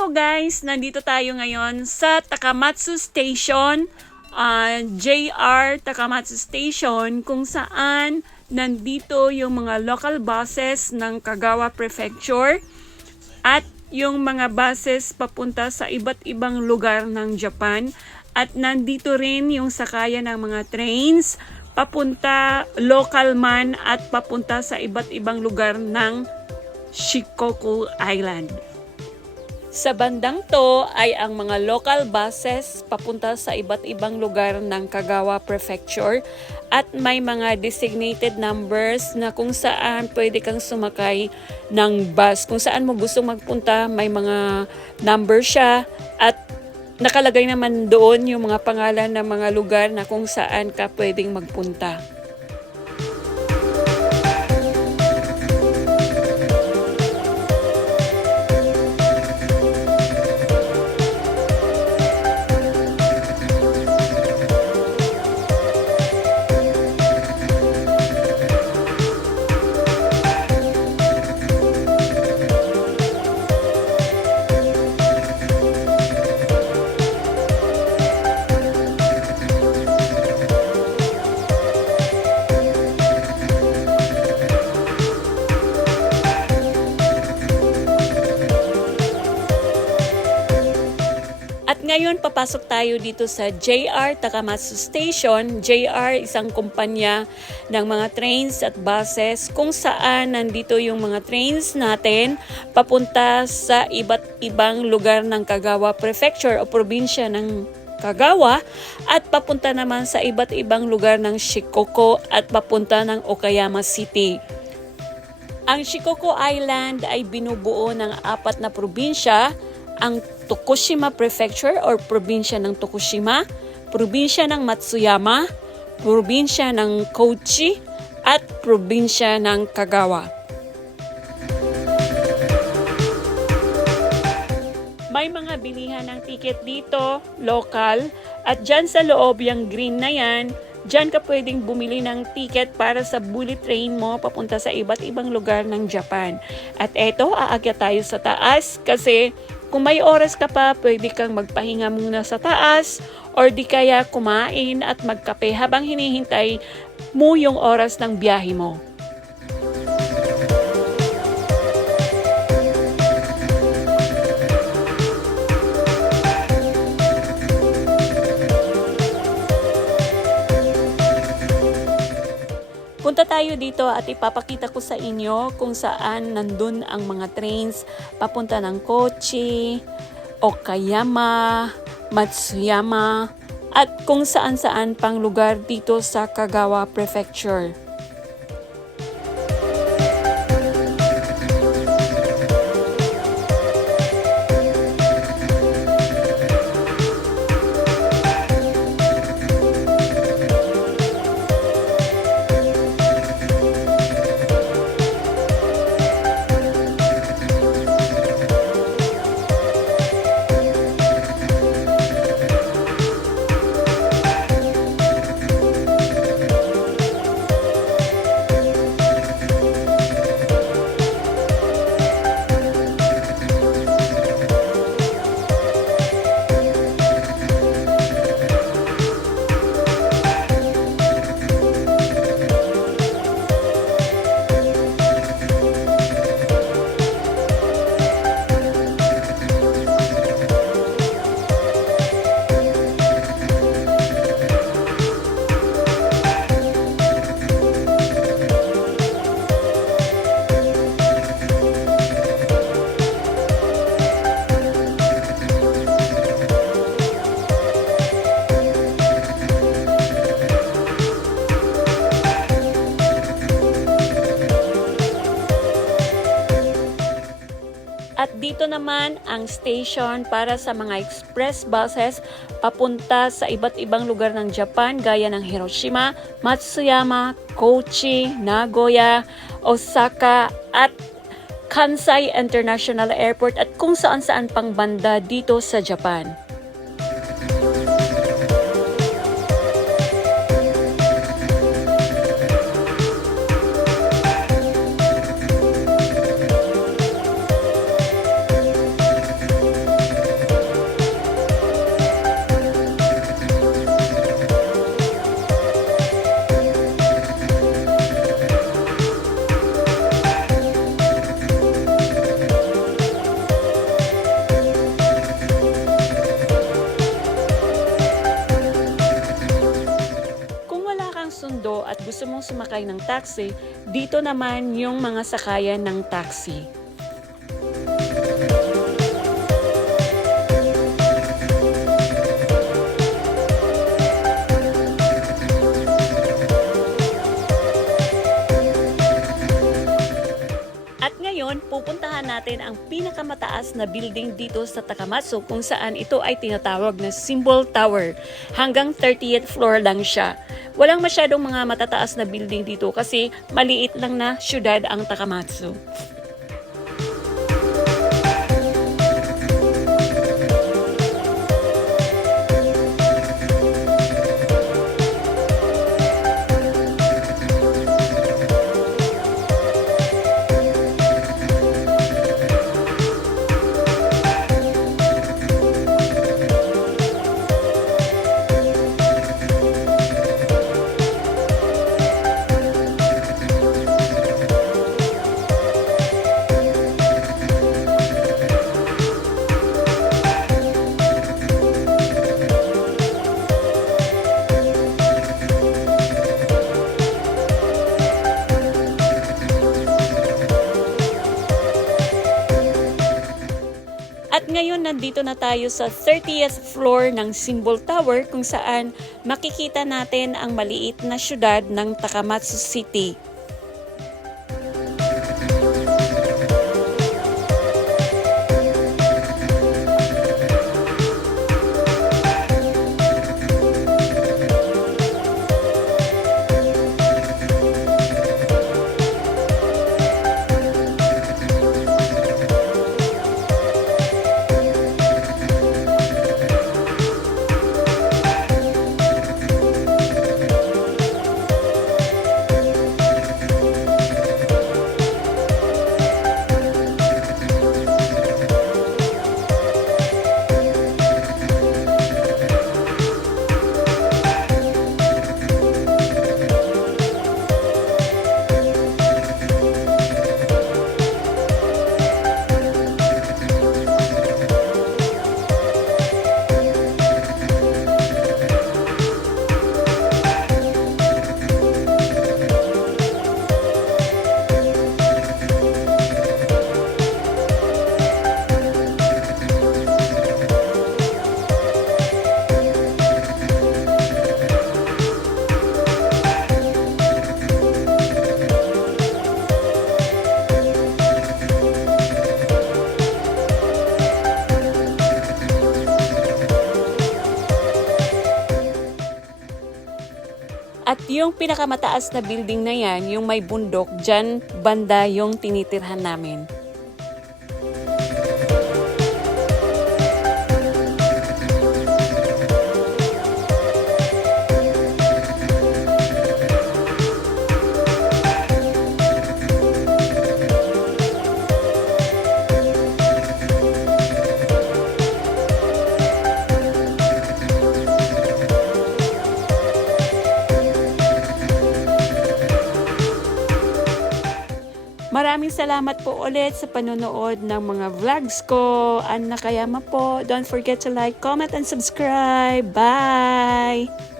Hello guys! Nandito tayo ngayon sa Takamatsu Station, JR Takamatsu Station, kung saan nandito yung mga local buses ng Kagawa Prefecture at yung mga buses papunta sa iba't ibang lugar ng Japan. At nandito rin yung sakayan ng mga trains papunta local man at papunta sa iba't ibang lugar ng Shikoku Island. Sa bandang to ay ang mga local buses papunta sa iba't ibang lugar ng Kagawa Prefecture at may mga designated numbers na kung saan pwede kang sumakay ng bus. Kung saan mo gusto magpunta, may mga number siya at nakalagay naman doon yung mga pangalan ng mga lugar na kung saan ka pwedeng magpunta. At ngayon, papasok tayo dito sa JR Takamatsu Station. JR, isang kumpanya ng mga trains at buses kung saan nandito yung mga trains natin papunta sa iba't ibang lugar ng Kagawa Prefecture o probinsya ng Kagawa at papunta naman sa iba't ibang lugar ng Shikoku at papunta ng Okayama City. Ang Shikoku Island ay binubuo ng 4 na probinsya, ang Tokushima Prefecture or probinsya ng Tokushima, probinsya ng Matsuyama, probinsya ng Kochi, at probinsya ng Kagawa. May mga bilihan ng ticket dito, local, at dyan sa loob yung green na yan, dyan ka pwedeng bumili ng ticket para sa bullet train mo papunta sa iba't ibang lugar ng Japan. At eto, aakyat tayo sa taas kasi kung may oras ka pa, pwede kang magpahinga muna sa taas or di kaya kumain at magkape habang hinihintay mo yung oras ng biyahe mo. Punta tayo dito at ipapakita ko sa inyo kung saan nandun ang mga trains papunta ng Kochi, Okayama, Matsuyama, at kung saan-saan pang lugar dito sa Kagawa Prefecture. At dito naman ang station para sa mga express buses papunta sa iba't ibang lugar ng Japan gaya ng Hiroshima, Matsuyama, Kochi, Nagoya, Osaka at Kansai International Airport at kung saan-saan pang banda dito sa Japan. sumakay ng taxi, dito naman yung mga sakayan ng taxi. At ngayon, pupuntahan natin ang pinakamataas na building dito sa Takamatsu kung saan ito ay tinatawag na Symbol Tower. Hanggang 30th floor lang siya. Walang masyadong mga matataas na building dito kasi maliit lang na syudad ang Takamatsu. At ngayon, nandito na tayo sa 30th floor ng Symbol Tower kung saan makikita natin ang maliit na syudad ng Takamatsu City. At yung pinakamataas na building na yan, yung may bundok, dyan banda yung tinitirhan namin. Maraming salamat po ulit sa panonood ng mga vlogs ko. Ann Nakayama po. Don't forget to like, comment, and subscribe. Bye!